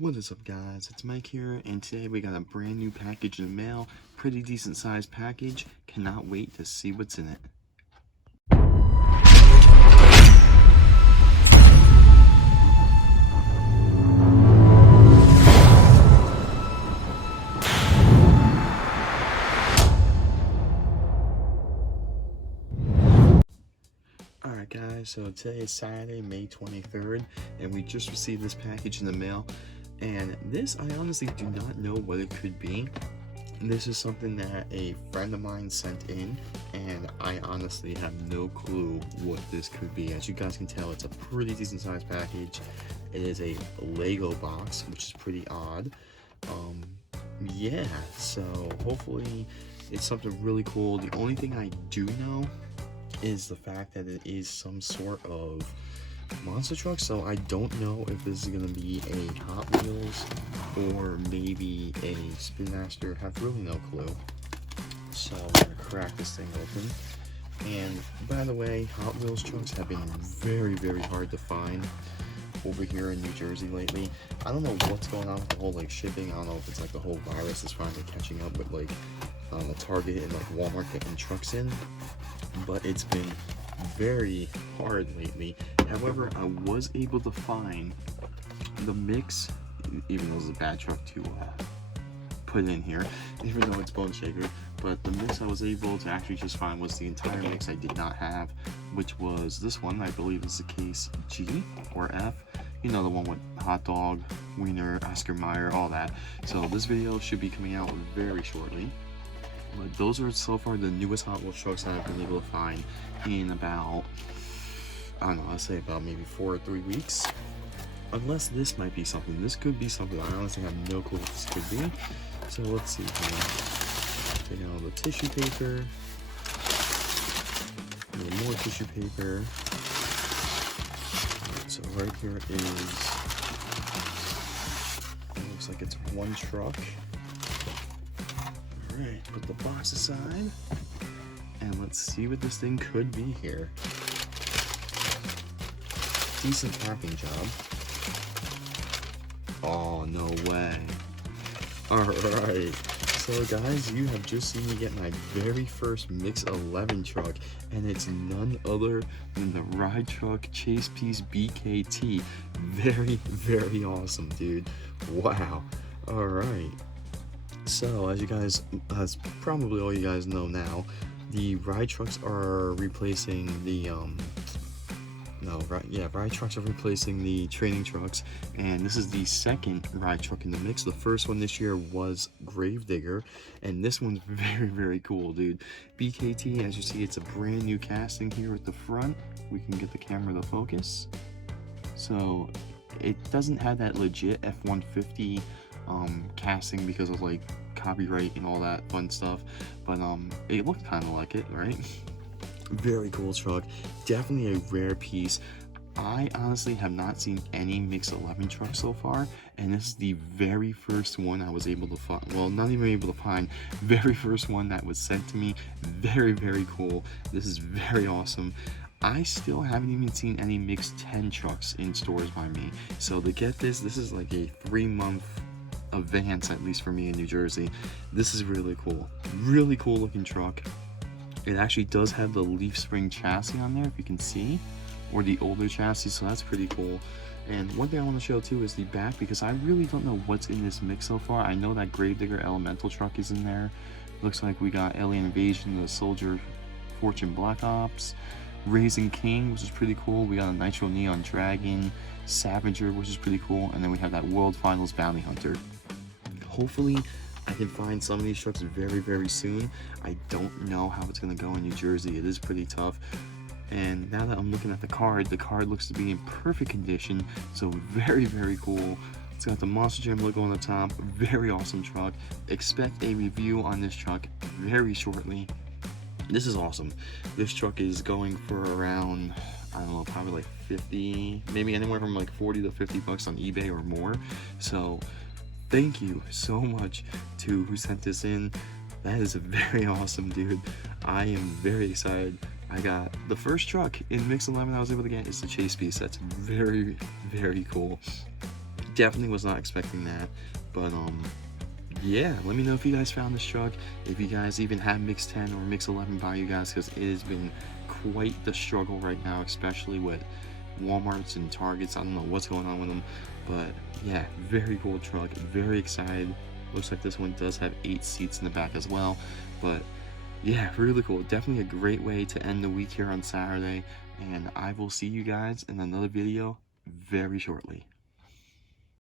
What is up, guys? It's Mike here, and today we got a brand new package in the mail. Pretty decent sized package. Cannot wait to see what's in it. Alright guys, so today is Saturday, May 23rd, and we just received this package in the mail. And this, I honestly do not know what it could be. This is something that a friend of mine sent in, and I honestly have no clue what this could be. As you guys can tell, it's a pretty decent sized package. It is a Lego box, which is pretty odd. Yeah, so hopefully it's something really cool. The only thing I do know is the fact that it is some sort of monster truck, so I don't know if this is going to be a Hot Wheels or maybe a Spinmaster. I have really no clue. So I'm going to crack this thing open. And by the way, Hot Wheels trucks have been very, very hard to find over here in New Jersey lately. I don't know what's going on with the whole shipping. I don't know if it's the whole virus is finally catching up with the Target and Walmart getting trucks in, but it's been very hard lately. However, I was able to find the mix, even though it's a bad truck to put in here, even though it's Bone Shaker, but the mix I was able to actually just find was the entire mix I did not have, which was this one. I believe is the case G or F, you know, the one with hot dog, wiener, Oscar Mayer, all that. So this video should be coming out very shortly. But those are so far the newest Hot Wheels trucks that I've been able to find in about, I don't know, I'd say about maybe 4 or 3 weeks. Unless this might be something. This could be something. I honestly have no clue what this could be. So let's see here. Take out the tissue paper. A little more tissue paper. Alright, so right here is, it looks like it's one truck. Alright, put the box aside, and let's see what this thing could be here. Decent packing job. Oh, no way. Alright, so guys, you have just seen me get my very first Mix 11 truck, and it's none other than the Ride Truck Chase Piece BKT. Very, very awesome, dude. Wow. Alright. So, as probably all you guys know now, the ride trucks are replacing the ride trucks are replacing the training trucks, and this is the second ride truck in the mix. The first one this year was Gravedigger, and this one's very, very cool, dude. BKT, as you see, it's a brand new casting here at the front. We can get the camera to focus. So it doesn't have that legit F-150 casting because of copyright and all that fun stuff, but it looked kind of like it, right? Very cool truck, definitely a rare piece. I honestly have not seen any Mix 11 trucks so far, and this is the very first one I was able to find. Well, not even able to find, very first one that was sent to me. Very, very cool. This is very awesome. I still haven't even seen any Mix 10 trucks in stores by me, so to get this is like a 3-month advance, at least for me in New Jersey. This is really cool looking truck. It actually does have the leaf spring chassis on there, if you can see, or the older chassis, so that's pretty cool. And one thing I want to show too is the back, because I really don't know what's in this mix so far. I know that Gravedigger Elemental truck is in there. Looks like we got Alien Invasion, the Soldier Fortune Black Ops, Raising King, which is pretty cool. We got a Nitro Neon Dragon, Savager, which is pretty cool, and then we have that World Finals Bounty Hunter. Hopefully I can find some of these trucks very, very soon. I don't know how it's going to go in New Jersey. It is pretty tough. And now that I'm looking at the card looks to be in perfect condition. So very, very cool. It's got the Monster Jam logo on the top. Very awesome truck. Expect a review on this truck very shortly. This is awesome. This truck is going for around, I don't know, probably 50, maybe anywhere from 40 to 50 bucks on eBay or more. So thank you so much to who sent this in. That is a very awesome, dude. I am very excited. I got the first truck in Mix 11 I was able to get is the Chase Piece. That's very, very cool. Definitely was not expecting that, but yeah, let me know if you guys found this truck, if you guys even have Mix 10 or Mix 11 by you guys, because it has been quite the struggle right now, especially with Walmarts and Targets. I don't know what's going on with them, but yeah, very cool truck, very excited. Looks like this one does have 8 seats in the back as well, but yeah, really cool. Definitely a great way to end the week here on Saturday, and I will see you guys in another video very shortly.